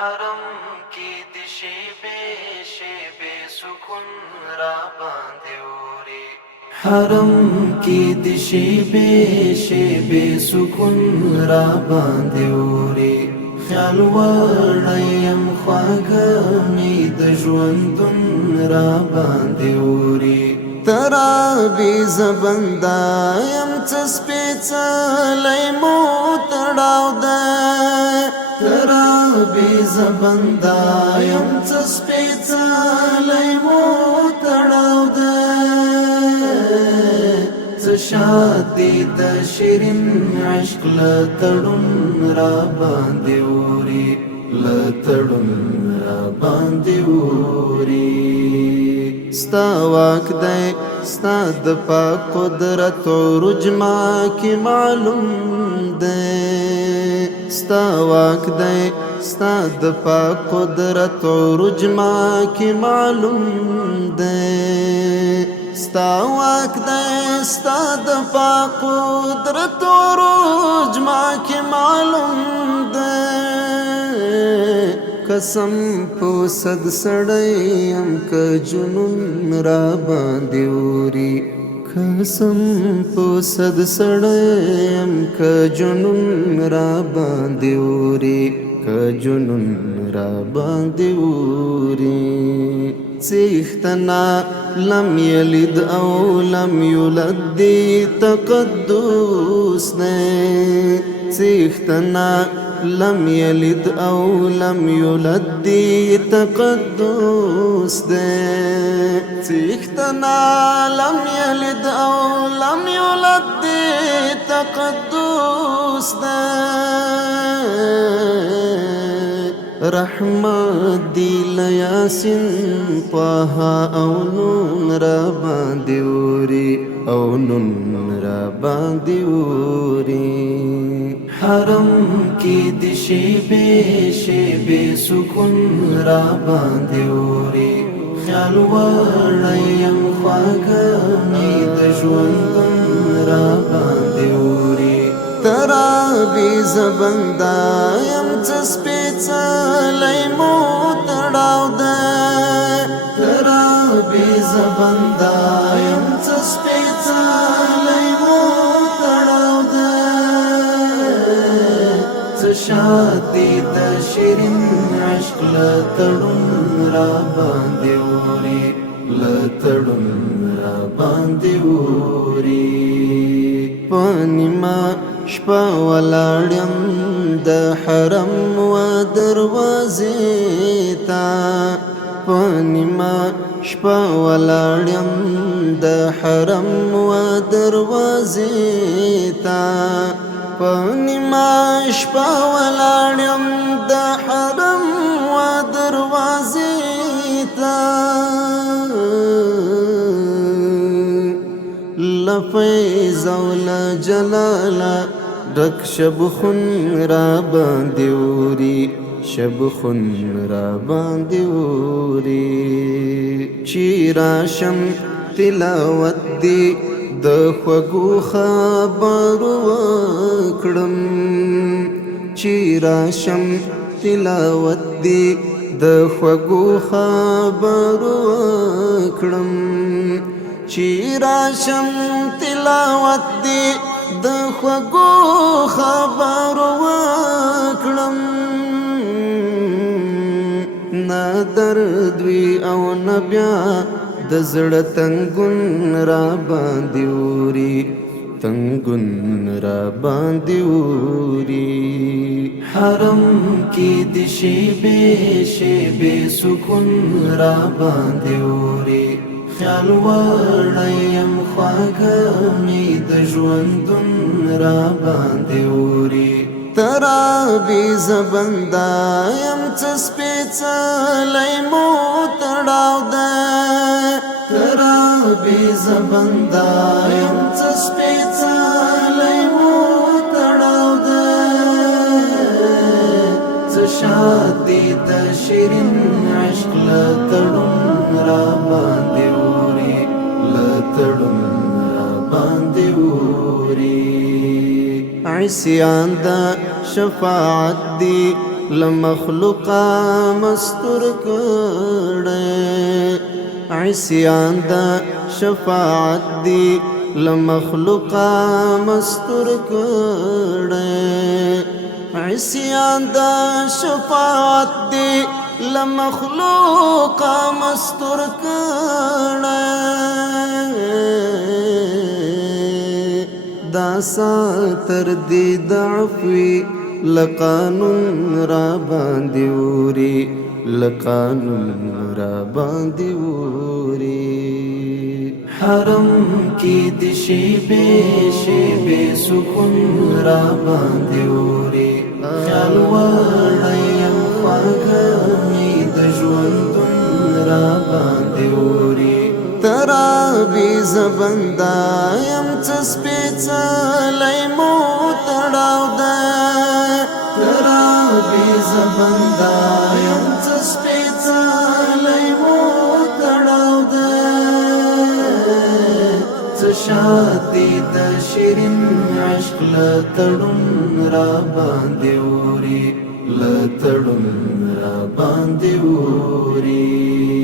حرم کی دی شیبے سکون را باندې اوري حرم کی دی شیبے سکون را باندې اوري خیال وړیم خواږه می د ژوندون را باندې اوري ترا بی زبندا یم سپېڅلی مو تړاو ده ترا بی زبندا یم سپېڅلی مو تړاو ده څه شادي د شیرین عشق له تړون را باندې اوري له تړون را باندې اوري ستا واک دی ستا د پاک قدرت عروج ما کی معلوم دی ستا واک دی ستا د پاک قدرت عروج ما کی معلوم دی ستا واک دی ستا د پاک قدرت عروج ما کی معلوم دی قسم په صد سړیم که جنون را باندې اوري قسم په صد سړیم که جنون را باندې اوري که جنون را باندې اوري څښتنا لم یلد او لم یولد دی تقدس نه څښتنا لم یلد او لم یولد دی تقدس دے څښتنا لم یلد او لم یولد دی تقدس دے رحمت دی لیاسین طه او نون را باندې اوري او نون را باندې اوري حرم کی دی شیبے سکون را باندې اوري خیال وړیم خواږه می د ژوندون را باندې اوري ترا بی زبندا یم سپېڅلی مو تړاو ده ترا بی زبندا یم سپېڅلی مو تړاو ده څه شادي د شیرین عشق له تړون را باندې اوري له تړون را باندې اوري پنیما شپه ولاړم د حرم و دروازې ته پنیما شپه ولاړم د حرم و دروازې ته پنیما شپه ولاړم د حرم و دروازې ته لفیض او لجلالا ډک شبخون را باندې اوري شبخون را باندې اوري چې راشم تلاوت دی د خوږو خبرو وکړم چې راشم تلاوت دی د خوږو خبرو وکړم چې راشم تلاوت دی د خوږو خبرو وکړم نه درد وي او نه بیا د زړه تنګون را باندې اوري تنګون را باندې اوري حرم کی دی شیبے سکون را باندې اوري خیال وړیم خواږه می د ژوندون را باندې اوري ترا بی زبندا یم سپېڅلی مو تړاو ده ترا بی زبندا یم سپېڅلی مو تړاو ده څه شادي د شیرین عشق له تړون را باندې اوري له تړون را باندې اوري عصیان دا شفاعت دی لمخلوقا مستور کړه عصیان دا شفاعت دی لمخلوقا مستور کړه عصیان دا شفاعت دی لمخلوقا مستور کړه دا ساتر دی دعفوی لقانون را باندې وری لقانون را باندې وری حرم کی د شیبه سکون را باندې وری خیال وړایم خواږه د ژوندون را باندې وری ترابی زبندایم څسپېڅلی مو تړاو ده ترابی زبندایم څسپېڅلی مو تړاو ده څه شادي د شیرین عشق له تړون را باندې وری له تړون را باندې وری